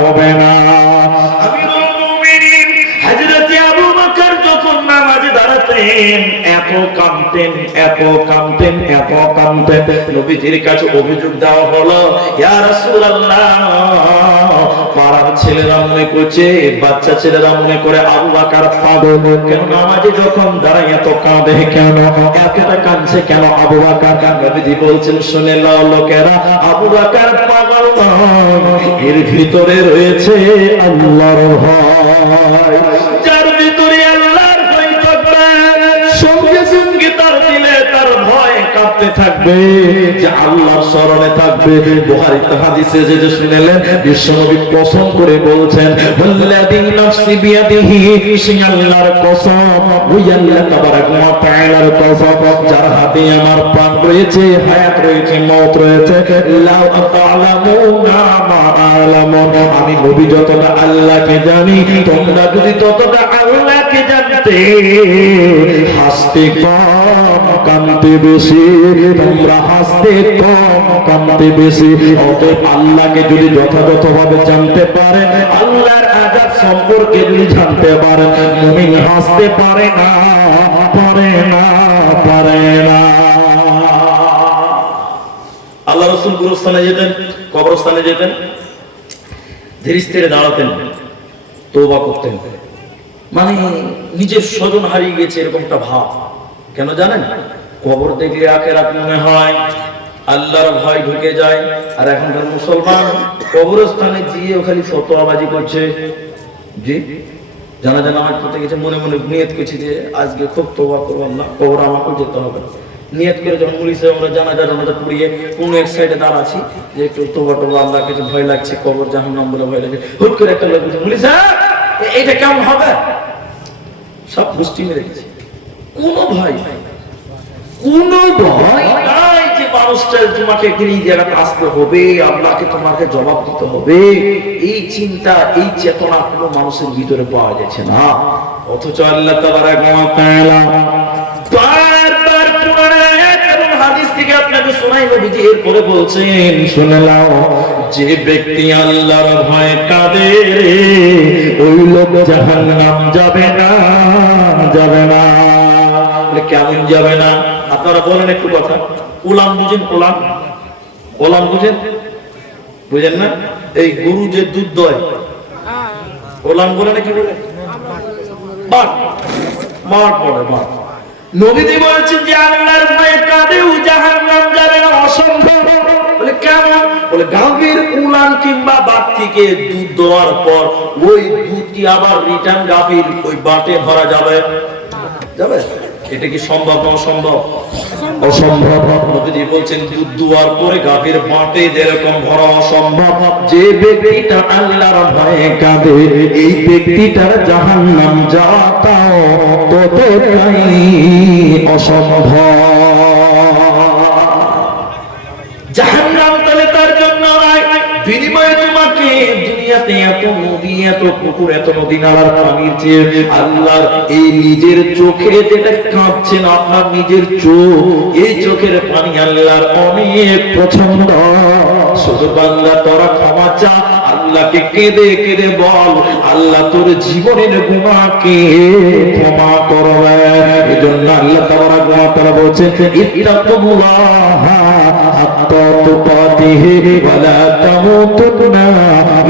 হবে না। আমিরুল মুমিনিন হযরত আবু বকর যখন নামাজে দাঁড়াতেন এত কাঁদতেন, এত কাঁদতেন, এত কাঁদতেন। নবীজির কাছে অভিযোগ দেওয়া হলো, ইয়া রাসূলুল্লাহ, পাড়ার ছেলেরা মনে করছে, বাচ্চা ছেলেরা মনে করে আবু বকর পাগল। কেন নামাজে যখন দাঁড়ায় এত কাঁদে কেন, এতটা কাঁদছে কেন আবু বকর? নবীজি বলছেন, শুনে নাও লোকেরা, আবু বকর পাগল নয়, এর ভিতরে রয়েছে আল্লাহর ভয়। যার ভিতরে আল্লাহর ভয় থাকবে, সঙ্গে সঙ্গে তার দিলে তার ভয় কাঁপতে থাকবে, যে আল্লাহর স্মরণে থাকবে। বুখারীতে হাদিসে যে শুনলেন, বিশ্বনবী কসম করে বলছেন, ওয়াল্লাযী নাফসি বিয়াদিহি, সেই আল্লাহর কসম, ওই আল্লাহ তাবারাক ওয়া তাআলার কসম, যার হাতে আমার প্রাণ রয়েছে, হায়াত রয়েছে, মওত রয়েছে, লাউ তা'লামুনা মা আ'লামুন, আমি নবী যতটা আল্লাহকে জানি, তোমরা যদি ততটা আল্লাহকে জানতে, হাসতে কম কাঁদতে বেশি, তোমরা হাসতে কম কাঁদতে বেশি। অতএব আল্লাহকে যদি যথাযথভাবে জানতে পারেন, আল্লাহর আযাব সম্পর্কে যদি জানতে পারেন, মুমিন হাসতে পারে না, পারে না, পারে না। আল্লাহ রাসূল গুরুস্থানে যেতেন, কবরস্থানে যেতেন, ধীরে ধীরে দাঁড়াতেন, তওবা করতেন। মানে নিজের স্বজন হারিয়ে গেছে এরকমটা ভাব। কেন জানেন? কবর দেখলে আখিরাত মনে হয়, আল্লাহর ভয় ঢুকে যায়। আর এখনকার মুসলমান কবরস্থানে গিয়ে খালি ফতোয়াবাজি করছে। জি, জানাজা নামাজ পড়তে গেছে, মনে মনে নিয়ত করছে যে আজকে খুব তওবা করব, আল্লাহ কবর আমাকে যেতে হবে। নিয়ত করে যখন মুড়িছে আমরা জানাজা পড়িয়ে কোনো এক সাইডে দাঁড়াচ্ছি, যে একটু তওবা করবো, আল্লাহর কাছে ভয় লাগছে, কবর জাহান্নাম বলে ভয় লাগছে। হুট করে একটা লোক বলছে, মুড়িছে এইটা কেমন হবে? সব গোষ্ঠী মেরে দিচ্ছে। কোনো ভয় নাই, কোনো ভয় নাই যে মানুষটা তোমাকে এই জায়গাতে আসতে হবে, আল্লাহকে তোমাকে জবাব দিতে হবে। এই চিন্তা, এই চেতনা কোনো মানুষের ভিতরে পাওয়া যাচ্ছে না। অথচ আল্লাহ তাবারাক ওয়া তাআলা বারবার কোরআন আয়াত এবং হাদিস থেকে আপনাকে শোনাই, নবীজি এরপরে বলছেন, শুনে নাও, যে ব্যক্তি আল্লাহর ভয়ে কাঁদে, ওই লোক জাহান্নাম যাবে না, যাবে না। কেমন যাবে না? আপনারা বলেন একটু কথা। উলাম বুঝেন? উলাম, উলাম বুঝেন? বুঝেন না? এই গরু যে দুধ দয়, উলাম বলে না, কি বলে? বাট, মাঠ বলে, বাট। নবীজি বলেছেন যে আল্লাহর ভয়ে কাঁদে, ও জাহান্নাম যাবে না, অসম্ভব। বলে কেমন? বলে গাভীর উলান কিংবা বাট থেকে দুধ দেওয়ার পর ওই দুধ কি আবার রিটার্ন গাভীর ওই বাটে ভরা যাবে? যাবে? এটা কি সম্ভব না অসম্ভব? অসম্ভব। নবীজি বলছেন দুধ দুয়ার পরে গাভীর বাটে যেরকম ভরা অসম্ভব, যে ব্যক্তিটা আল্লাহর ভয়ে কাঁদে, এই ব্যক্তিটার জাহান্নাম যাওয়াটাও ততটাই অসম্ভব। জাহান্নাম তাহলে তার জন্য নয়, বিনিময়ে তোমাকে দুনিয়াতে এত নদী, এত পুকুর, এত নদী নালার পানির চেয়ে আল্লাহর এই নিজের চোখে যেটা কাঁপছেন, আপনার নিজের চোখ, এই চোখের পানি আল্লাহর অনেক পছন্দ। শুধু বান্দা তোরা ক্ষমা চা, আল্লাহকে কেঁদে কেঁদে বল, আল্লাহ তোর জীবনের গুনাহকে ক্ষমা করবে। এজন্য আল্লাহ তাবারাক ওয়া তাআলা বলেছেন, ইত্তাকুল্লাহ হাত্তা তুকাতিহি ওয়া লা তামুতুন্না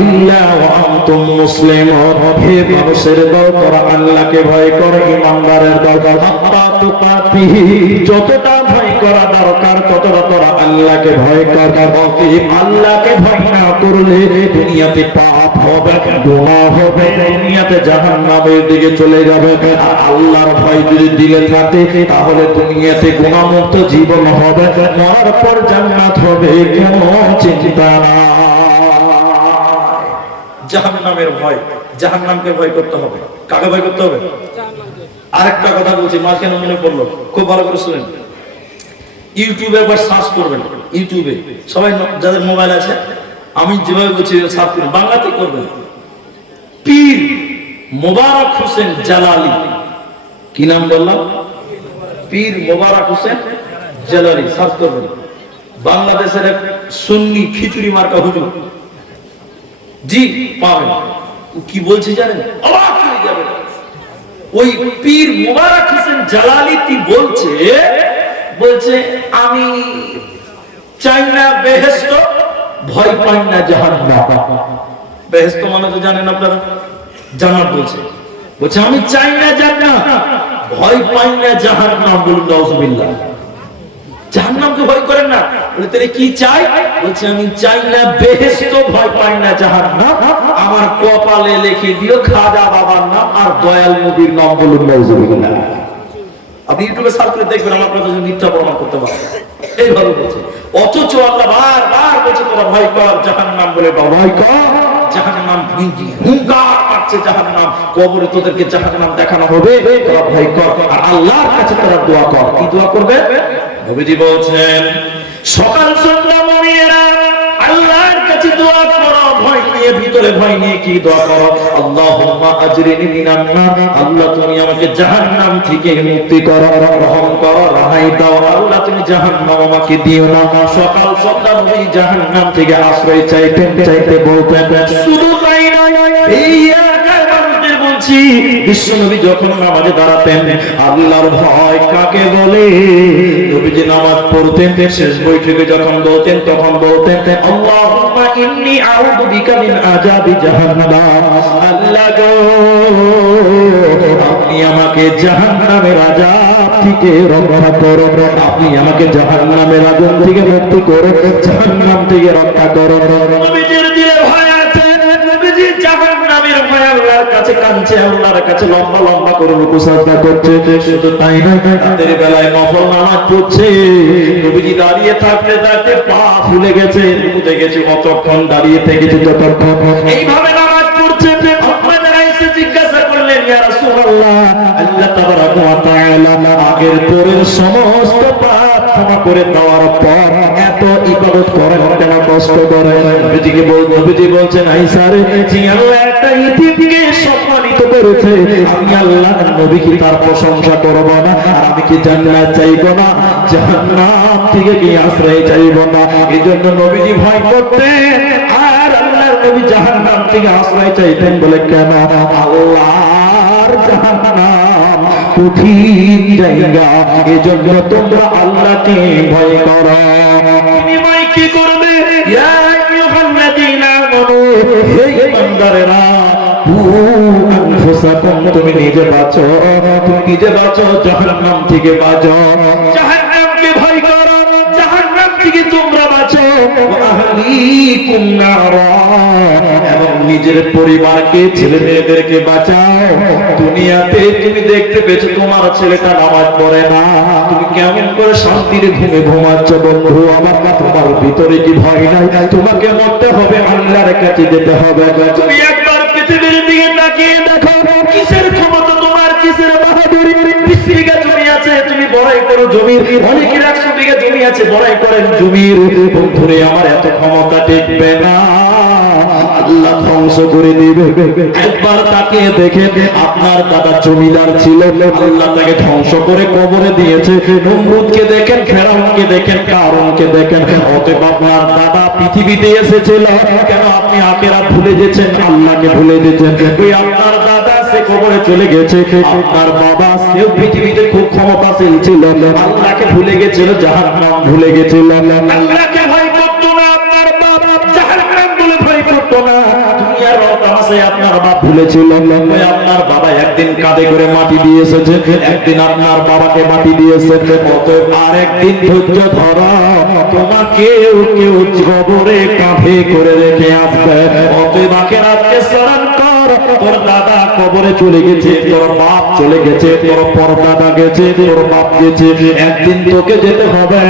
ইল্লা ওয়া আনতুম মুসলিমুন, হে মানুষের দল তোরা আল্লাহকে ভয় কর, ঈমানদারের দল হাক্কা তুকাতিহি, যতটা ভয় করা দরকার ততটা তোরা আল্লাহকে ভয় কর। অতএব আল্লাহকে ভয় না করলে দুনিয়াতে পাপ হবে, গুনাহ হবে, দুনিয়াতে জাহান্নামের দিকে চলে যাবে। আর আল্লাহর ভয় যদি দিলে থাকে তাহলে দুনিয়াতে গুনাহমুক্ত জীবন হবে, মরার পর জান্নাত হবে, কোনো চিন্তা নাই। জাহান্নামের ভয়, জাহান্নামকে ভয় করতে হবে। কাকে ভয় করতে হবে? আরেকটা কথা বলছি, মা কেন মনে পড়লো, খুব ভালো করে শুনেন। ইউটিউবে একবার সার্চ করবেন, ইউটিউবে সবাই যাদের মোবাইল আছে, আমি যেভাবে বলছি সার্চ করবেন, বাংলাতে করবেন। পীর মোবারক হোসেন জালালি, কি নাম বললাম? পীর মোবারক হোসেন জালালি, সার্চ করবেন। বাংলাদেশের এক সুন্নি খিচুড়ি মার্কা হুজুর, জি পাবেন। কি বলছে জানেন? অবাক হয়ে যাবেন। ওই পীর মোবারক হোসেন জালালি কি বলছে, বলছে আমি চাই না বেহেশত, ভয় পাই না জাহান্নাম। বেহেশত মানে তো জানেন আপনারা, জান্নাত বলছে। বলছে আমি চাই না জান্নাত, ভয় পাই না জাহান্নাম। বলুন নাউজুবিল্লাহ। জাহান্নামকে ভয় করেন না, বলে তাহলে কি চাই? বলছে আমি চাই না বেহেশত, ভয় পাই না জাহান্নাম, আমার কপালে লিখে দিও খাজা বাবার নাম আর দয়াল নবীর নাম। বলুন নাউজুবিল্লাহ। আপনি ইউটিউবে সার্চ করে দেখবেন, আমার কথা যদি মিথ্যা প্রমাণ করতে পারে। এইভাবে বলছে। অথচ আল্লাহ বারবার বলছে তোরা ভয় কর জাহান্নাম, বলে ভয় কর জাহান্নাম। হুঙ্কার পাচ্ছে জাহান্নাম, কবরে তোদেরকে জাহান্নাম দেখানো হবে, তোরা ভয় কর। আর আল্লাহর কাছে তোরা দোয়া কর। কি দোয়া করবে? নবীজি বলছেন সকাল সন্ধ্যা মুমিনেরা আল্লাহর কাছে দোয়া করো, ভয় নিয়ে, ভিতরে ভয় নিয়ে কি দোয়া করো? আল্লাহুম্মা আজরিনি মিনান নার, আল্লাহ তুমি আমাকে জাহান্নাম থেকে মুক্তি করো, রহম করো, রেহাই দাও, আল্লাহ তুমি জাহান্নাম আমাকে দিও না। সকাল সন্ধ্যা নবী জাহান্নাম থেকে আশ্রয় চাইতে বলতেন। শুধু তাই নয়, এই এলাকার মানুষদের বলছি, বিশ্বনবী যখন নামাজে দাঁড়াতেন, আল্লাহর ভয় কাকে বলে? নবীজি নামাজ পড়তেন, শেষ বৈঠকে যখন বলতেন তখন বলতেন আল্লাহুম্মা ইন্নী আউযু বিকা মিন আযাবি জাহান্নাম। আল্লাহ গো, আপনি আমাকে জাহান্নামের আযাব থেকে রক্ষা করো, আপনি আমাকে জাহান্নামের আগুন থেকে মুক্তি করো, জাহান্নাম থেকে রক্ষা করো। নবীজির দিলে ভয় আছে, নবীজি জাহান্নামের ভয় আল্লাহর কাছে কাঁদছে, আল্লাহর কাছে লম্বা লম্বা করে রুকু সাজদা করছে। শুধু তাই না, রাতের বেলায় নফল নামাজ পড়ছে। নবীজি দাঁড়িয়ে থাকতে থাকতে পা ফুলে গেছে, রুকুতে গেছে, কতক্ষণ দাঁড়িয়ে থেকেছে, যতক্ষণ এইভাবে নামাজ পড়ছে। আপনারা এসে জিজ্ঞাসা করলেন ইয়া রাসূলুল্লাহ, আল্লাহ তাবারাক ওয়া তাআলা আগের পরের সমস্ত পাপ ক্ষমা করে দেওয়ার পর এত ইবাদত করেন কেন, কষ্ট করেন? নবীজি বলছেন আয়েশা রে, যে আল্লাহ একটা ইতিমকে সম্মানিত করেছে, আমি আল্লাহ নবী কি তার প্রশংসা করব না? আর আমি কি জান্নাত চাইব না? জাহান্নাম থেকে কি আশ্রয় চাইব না? এজন্য নবীজি ভয় করতেন, আর আল্লাহর নবী জাহান্নাম থেকে আশ্রয় চাইতেন। বলে কেন? আল্লাহর জাহান্নাম কঠিন জায়গা, এজন্য তোমরা আল্লাহকে ভয় করো। তুমি ভয় কি করবে? ইয়া আইয়ুহাল্লাযীনা আমানু, হে ঈমানদারেরা, তুমি নিজে বাঁচো, তুমি নিজে বাঁচো, জাহান্নাম থেকে বাঁচো। জাহান্নামকে ভয় করো, জাহান্নাম থেকে তোমরা বাঁচো। আহলিকুম নারা, এবং নিজের পরিবারকে, ছেলে মেয়েদেরকে বাঁচাও। দুনিয়াতে তুমি দেখতে পেয়েছো তোমার ছেলেটা নামাজ পড়ে না, তুমি কেমন করে শান্তির ঘুমে ঘুমাচ্ছ? বন্ধু আমার, তোমার ভিতরে কি ভয় নাই? তোমাকে মরতে হবে, আল্লাহর কাছে যেতে হবে। তুমি একবার পৃথিবীর দিকে তাকিয়ে দেখো, কিসের ক্ষমতা তোমার, কিসের বাহাদুরি? 20 বিঘা জমি আছে, তুমি বড়াই করো জমির। অনেকের 100 বিঘা জমি আছে, বড়াই করেন জমির। বন্ধুরে আমার এত ক্ষমতা টিকবে না, আল্লাহ ধ্বংস করে দিবে। একবার তাকিয়ে দেখে, আপনার দাদা জমিদার ছিল, আল্লাহ তাকে ধ্বংস করে কবরে দিয়েছে। নমরুদকে দেখেন, ফেরাউনকে দেখেন, কারুনকে দেখেন। অতএব আপনার দাদা পৃথিবীতে এসেছিল কেন? আপনি আখিরাত ভুলে গেছেন, আল্লাহকে ভুলে গেছেন। ওই আপনার দাদা সে কবরে চলে গেছে, আপনার বাবা সেও পৃথিবীতে খুব ক্ষমতাশীল ছিল, আল্লাহকে ভুলে গেছিল, জাহান্নাম ভুলে গেছিল। আল্লাহকে ভয় করতো না আপনার বাবা, জাহান্নাম বলে ভয় করতো না। দুনিয়ার রব তামাশা আছে আপনার বাপ ভুলেছিল, ওই আপনার বাবা একদিন কাঁধে করে মাটি দিয়ে এসেছে, একদিন আপনার বাবাকে মাটি দিয়েছে, অতএব আর একদিন ধৈর্য ধরো, তোমাকেও কেউ কবরে কাঁধে করে রেখে আসবে। অতএব আখিরাতকে স্মরণ কর, তোর দাদা কবরে চলে গেছে, তোর বাপ চলে গেছে, তোর পরদাদা গেছে, তোর বাপ গেছে, একদিন তোকে যেতে হবে।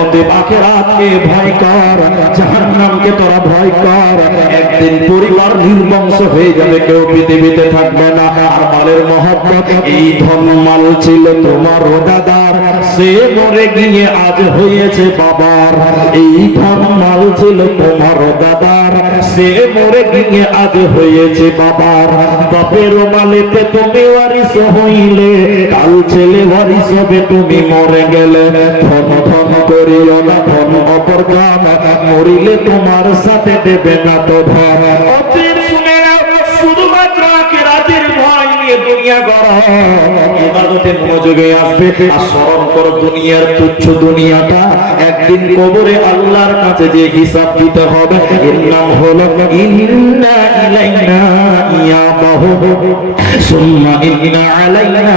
অতএব আখিরাতকে ভয় কর, জাহান্নামকে তোরা ভয় কর। একদিন পরিবার নির্বংশ হয়ে যাবে, কেউ পৃথিবীতে থাকবে না। আর মালের মহব্বত, এই ধন মাল ছিল তোমার দাদার, সে মরে গিয়ে আজ হয়েছে বাবার। এই ধন মাল ছিল তোমার দাদার, সে মরে গিয়ে আজ হয়েছে বাবার। বাপের মালেতে তুমি ওয়ারিস হইলে, কাল ছেলে ওয়ারিস হবে তুমি মরে গেলে। ধন ধন করিও না ধন অপর কাম, মরিলে তোমার সাথে দেবে না তো ধন। অতএব শুনে নাও, শুধুমাত্র আখিরাতের ভয় নিয়ে দুনিয়া গড়ো, ইবাদতে মনোযোগে আসবে। আর স্মরণ করো দুনিয়ার তুচ্ছ দুনিয়াটা, একদিন কবরে আল্লাহর কাছে যে হিসাব দিতে হবে, এর নাম হলো ইন্না ইলাইনা ইয়াবাহু সুম্মা ইন্না আলাইনা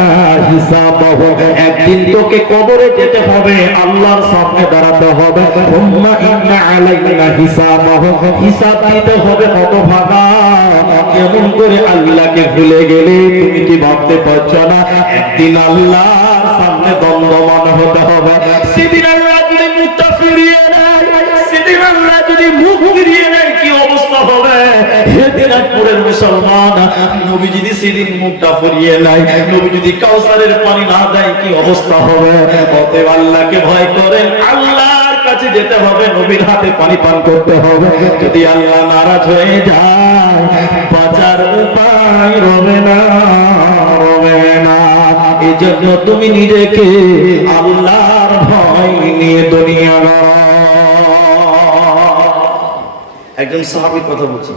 হিসাবাহু। একদিন তোকে কবরে যেতে হবে, আল্লাহর সামনে দাঁড়াতে হবে, সুম্মা ইন্না আলাইনা হিসাবাহু, হিসাব দিতে হবে। কত ভাগা, কেমন করে আল্লাহকে ভুলে গেলে? তুমি কি ভাবতে পারছো না একদিন আল্লাহর সামনে দণ্ডমান হতে হবে? সেদিন আল্লাহ যদি মুখটা ফিরিয়ে নেয়, সেদিন আল্লাহ যদি মুখ ফিরিয়ে নেয়, কি অবস্থা হবে? হে দিনাজপুরের মুসলমান, নবী যদি সেদিন মুখটা ফিরিয়ে নেয়, নবী যদি কাউসারের পানি না দেয়, কি অবস্থা হবে? অতএব আল্লাহকে ভয় করেন, আল্লাহর কাছে যেতে হবে, নবীর হাতে পানি পান করতে হবে। যদি আল্লাহ নারাজ হয়ে যায়, বাঁচার উপায় রবে না, রবে না। এই জন্য তুমি নিজেকে আল্লাহর ভয় নিয়ে দুনিয়া গড়ো। একজন সাহাবীর কথা বলছি,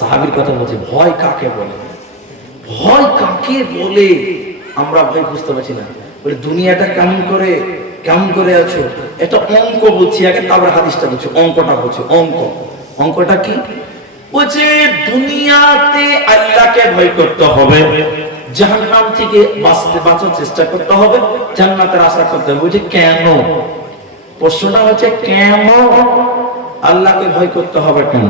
সাহাবীর কথা বলছি, ভয় কাকে বলে? ভয় কাকে বলে আমরা ভয় বুঝতে পারছি না। বলে দুনিয়াটা কেমন করে আছো, এটা অঙ্ক বলছি আগে, তারপরে হাদিসটা বলছি। অঙ্কটা বলছি, অঙ্কটা কি বলছে? দুনিয়াতে আল্লাহকে ভয় করতে হবে, জাহান্নাম থেকে বাঁচার চেষ্টা করতে হবে, জান্নাতের আশা করতে হবে। বলছে কেন? প্রশ্নটা হচ্ছে কেন আল্লাহকে ভয় করতে হবে? কেন?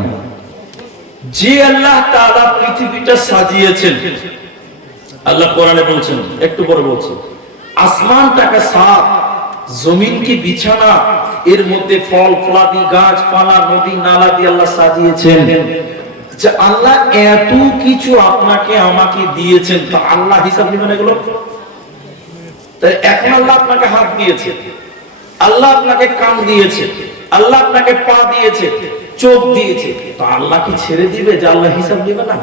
যে আল্লাহ তাআলা পৃথিবীটা সাজিয়েছেন, আল্লাহ কোরআনে বলছেন, একটু পরে বলছি, আসমানটাকে সাত, জমিন কি বিছানা, এর মধ্যে ফল ফলাদি গাছপালা নদী নালা দিয়ে আল্লাহ সাজিয়েছেন। যে আল্লাহ এত কিছু আপনাকে আমাকে দিয়েছেন, তা আল্লাহ হিসাব নেবেন এগুলো? তাই এখন আল্লাহ আপনাকে হাত দিয়েছে, আল্লাহ আপনাকে কান দিয়েছে, আল্লাহ আপনাকে পা দিয়েছে, চোখ দিয়েছে, তো আল্লাহ কি ছেড়ে দিবে যে আল্লাহ হিসাব নেবে না?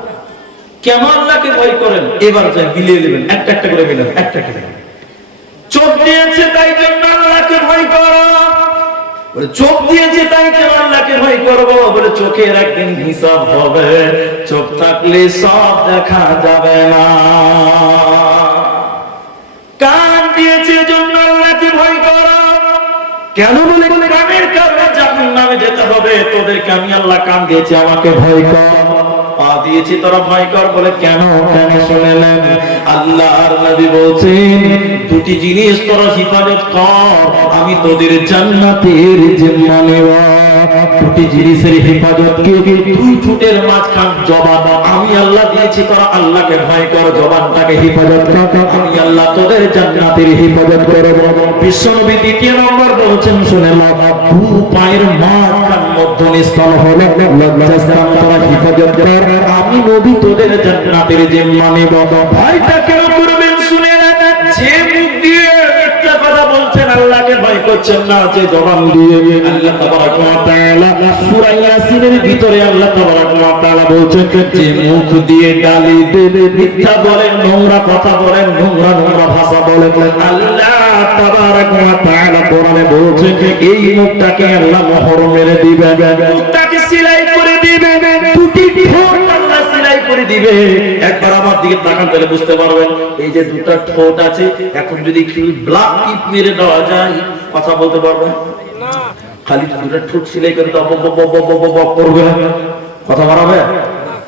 কেন আল্লাহকে ভয় করেন? এবার যাই বিলিয়ে নেবেন, একটা একটা করে মিলান, একটা একটা। চোখ দিয়েছে তাই জন্য আল্লাহকে ভয় করো, বলে চোখ দিয়েছে তাই কেন আল্লাহকে ভয় করবো? বলে চোখের একদিন হিসাব হবে, চোখ থাকলে সব দেখা যাবে না। কান দিয়েছে জন্য আল্লাহকে ভয় করো, কেন? বলে কানের কারণে জাহান্নামে যেতে হবে, তোদেরকে আমি আল্লাহ কান দিয়েছি, আমাকে ভয় কর। পা দিয়েছি, তোরা ভয় কর। বলে কেন? কেন শুনলেন? আল্লাহর নবী বলছেন দুটি জিনিস তোরা হিফাজত কর, আমি তোদের জান্নাতের জিম্মা নেব। দুটি জিনিসের হিফাজত কি? দুই ঠোঁটের মাঝখান জবান আমি আল্লাহ দিয়েছি, তোরা আল্লাহকে ভয় কর, জবানটাকে হিফাজত কর, আমি আল্লাহ তোদের জান্নাতের হিফাজত করব। বিশ্বনবী দ্বিতীয় নম্বর বলছেন, শুনে নাও, দু পায়ের মাঝখান মধ্যস্থল হলো লজ্জাস্থান, তোরা হিফাজত কর, আমি নবী তোদের জান্নাতের জিম্মা নেব। ভয়টা কেন করবেন? শুনে নেন, যে মুখ দিয়ে একটা কথা বলছেন আল্লাহকে ভয় করছেন না, যে জবান দিয়ে আল্লাহ তাবারাক ওয়া তাআলা সূরা ইয়াসিনের ভিতরে আল্লাহ তাবারাক ওয়া তাআলা বলছেন, যে মুখ দিয়ে গালি দেন, মিথ্যা বলেন, নোংরা কথা বলেন, নোংরা ভাষা বলেন, আল্লাহ তাবারাক ওয়া তাআলা কোরআনে বলছেন এই মুখটাকে আল্লাহ মোহর মেরে দিবে, মুখটাকে সেলাই করে দিবে, দুটি ঠোঁট আল্লাহ সেলাই করে দিবে। একবার আমার দিকে তাকান তাহলে বুঝতে পারবেন, এই যে দুটো ঠোঁট আছে, এখন যদি ব্ল্যাক টিপ মেরে দেওয়া যায়, কথা বলতে পারবেন না? খালি দুটো ঠোঁট সেলাই করে দাও, করবে, কথা বাড়াবে?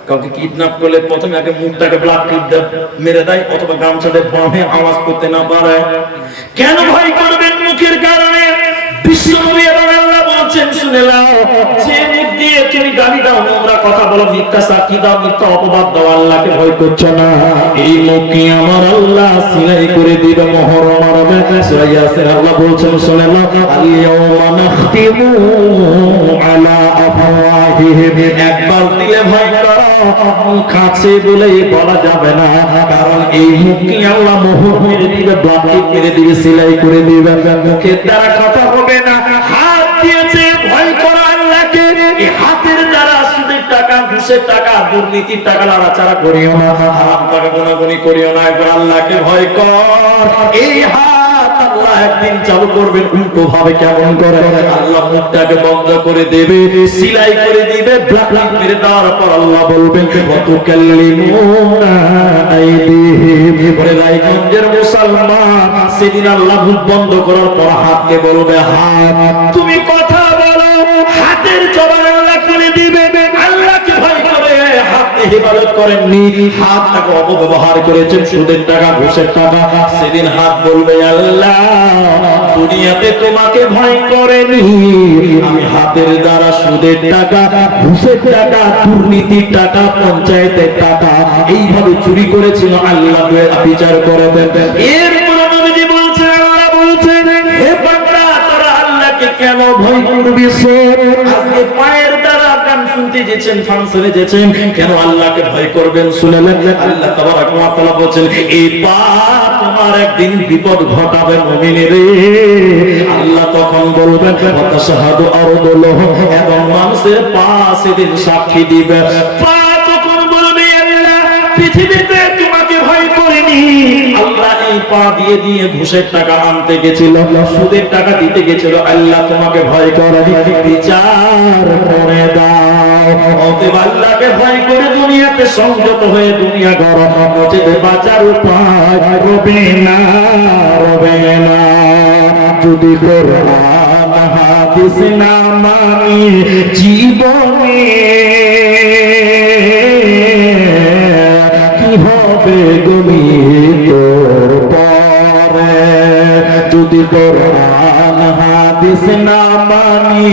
কাউকে কিডন্যাপ করলে প্রথমে আগে মুখটাকে ব্লাড টিপ মেরে দেয়, অথবা গামছা দিয়ে বাঁধে আওয়াজ করতে না পারে। কেন ভয় করবেন? মুখের কারণে। বিশ্বনবী এবং আল্লাহ বলেন, শুনে নাও, যে মুখ দিয়ে তুমি গালি দাও, নোংরা কথা বলো, মিথ্যা সাক্ষী দাও, মিথ্যা অপবাদ দাও, আল্লাহকে ভয় করছো না, এই মুখকে আমার আল্লাহ সিলাই করে দিবে, মোহর মারবে। সূরা ইয়াসিন আল্লাহ বলছেন, শুনে নাও, আল-ইয়াওমা নাখতিমু আলা আফওয়াহিহিম। একবার দিলে ভয় করো, মুখ আছে বলেই বলা যাবে না, কারণ এই মুখকে আল্লাহ মোহর মেরে দিবে, ব্লাড মেরে দিবে, সিলাই করে দিবে। মুখের দ্বারা কথা হবে না। হাত দিয়েছে ভয় করো আল্লাহকে, এই হাতের দ্বারা সুদের টাকা, ঘুষের টাকা, দুর্নীতির টাকা নাড়াচাড়া করিও না, হারাম টাকা গোনাগুনি করিও না, একবার আল্লাহকে ভয় কর। এই হাত আল্লাহ একদিন চালু করবেন উল্টো ভাবে। কেমন করে? আল্লাহ মুখটাকে বন্ধ করে দেবে, সিলাই করে দিবে, ব্লাক মেরে দেওয়ার পর আল্লাহ বলবেন, কত কাল্লিমুনা আইদিহিম। বলে রায়গঞ্জের মুসলমান, সেদিন আল্লাহ মুখ বন্ধ করার পর হাতকে বলবে, হাত তুমি কথা বলো। হাতের জবান আল্লাহ খুলে দিবে। আল্লাহকে ভয় করে হাতকে হেফাজত করেননি, হাতটাকে অপব্যবহার করেছেন, সুদের টাকা, ঘুষের টাকা। সেদিন হাত বলবে, আল্লাহ দুনিয়াতে তোমাকে ভয় করেনি, আমি হাতের দ্বারা সুদের টাকা, ঘুষের টাকা, দুর্নীতির টাকা, পঞ্চায়েতের টাকা এইভাবে চুরি করেছিল। আল্লাহ বিচার করে দেন। এরপর নবীজি বলছেন, আল্লাহ বলছেন, হে বান্দা, তোরা আল্লাহকে কেন ভয় করবি? আজকে পায়ের দ্বারা গান শুনতে যেছেন, ফাংশনে যেছেন, কেন আল্লাহকে ভয় করবেন? শুনলেন, আল্লাহ তাবারক ওয়া তাআলা বলেন, এই পা তোমার একদিন বিপদ ঘটাবে মুমিনের। আল্লাহ তখন বলবেন, ওয়াতাশহাদু আরদুলুহু, এবং মানুষের পা সেদিন সাক্ষী দিবে। পা তখন বলবে, আল্লাহ পৃথিবীতে তোমাকে ভয় করিনি, আল্লাহ এই পা দিয়ে দিয়ে ঘুষের টাকা আনতে গেছিল, সুদের টাকা দিতে গেছিল, আল্লাহ তোমাকে ভয় করেনি, বিচার করে দাও। অতএব আল্লাহকে ভয় করে দুনিয়াতে সংযত হয়ে দুনিয়া গরম, নচেত বাঁচার উপায় রবে না, রবে না। যদি কোরআন হাদিস না মানি জীবনে, কি হবে গমি তোর পরে? যদি কোরআন হাদিস না মানি